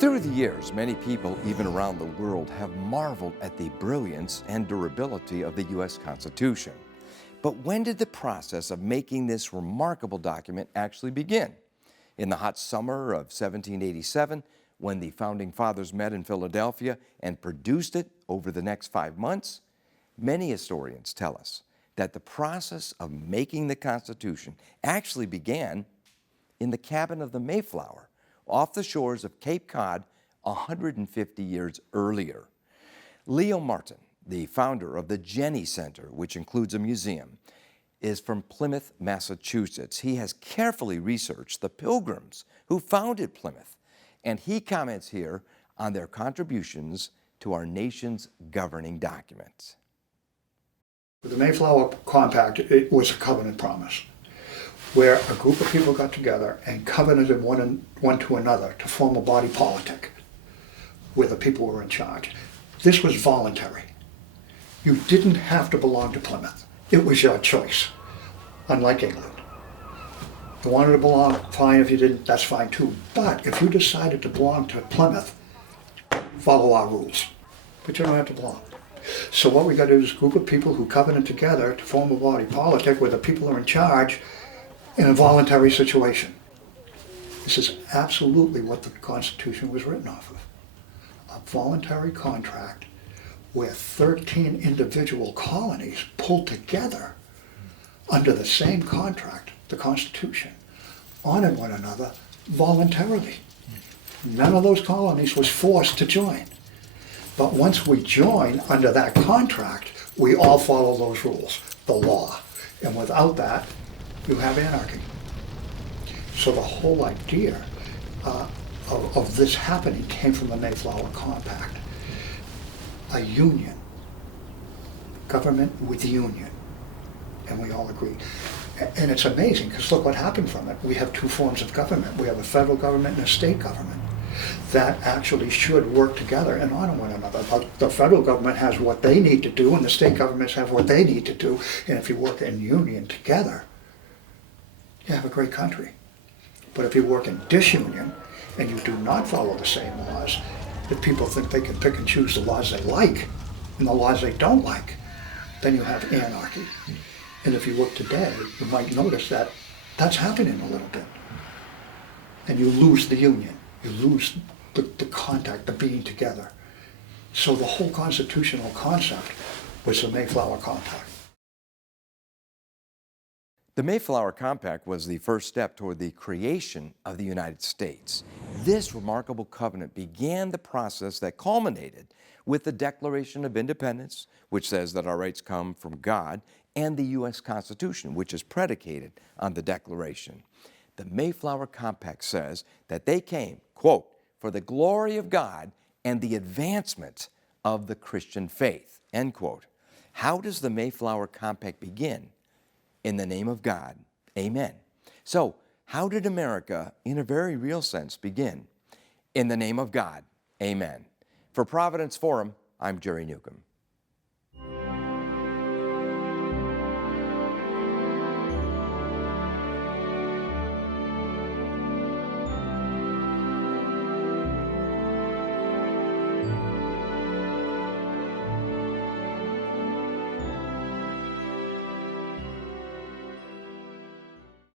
Through the years, many people, even around the world, have marveled at the brilliance and durability of the U.S. Constitution. But when did the process of making this remarkable document actually begin? In the hot summer of 1787, when the Founding Fathers met in Philadelphia and produced it over the next 5 months? Many historians tell us that the process of making the Constitution actually began in the cabin of the Mayflower, off the shores of Cape Cod 150 years earlier. Leo Martin, the founder of the Jenney Center, which includes a museum, is from Plymouth, Massachusetts. He has carefully researched the Pilgrims who founded Plymouth, and he comments here on their contributions to our nation's governing documents. The Mayflower Compact, it was a covenant promise, where a group of people got together and covenanted one to another to form a body politic where the people were in charge. This was voluntary. You didn't have to belong to Plymouth. It was your choice, unlike England. If you wanted to belong, fine. If you didn't, that's fine too. But if you decided to belong to Plymouth, follow our rules. But you don't have to belong. So what we got is a group of people who covenant together to form a body politic where the people are in charge in a voluntary situation. This is absolutely what the Constitution was written off of. A voluntary contract where 13 individual colonies pulled together under the same contract, the Constitution, honored one another voluntarily. None of those colonies was forced to join. But once we join under that contract, we all follow those rules, the law. And without that, you have anarchy. So the whole idea of this happening came from the Mayflower Compact. A union, government with union, and we all agree. And it's amazing, because look what happened from it. We have two forms of government. We have a federal government and a state government that actually should work together and honor one another. But the federal government has what they need to do, and the state governments have what they need to do. And if you work in union together, you have a great country. But if you work in disunion and you do not follow the same laws, if people think they can pick and choose the laws they like and the laws they don't like, then you have anarchy. And if you look today, you might notice that that's happening a little bit. And you lose the union. You lose the contact, the being together. So the whole constitutional concept was the Mayflower Compact. The Mayflower Compact was the first step toward the creation of the United States. This remarkable covenant began the process that culminated with the Declaration of Independence, which says that our rights come from God, and the U.S. Constitution, which is predicated on the Declaration. The Mayflower Compact says that they came, quote, for the glory of God and the advancement of the Christian faith, end quote. How does the Mayflower Compact begin? In the name of God, amen. So, how did America, in a very real sense, begin? In the name of God, amen. For Providence Forum, I'm Jerry Newcomb.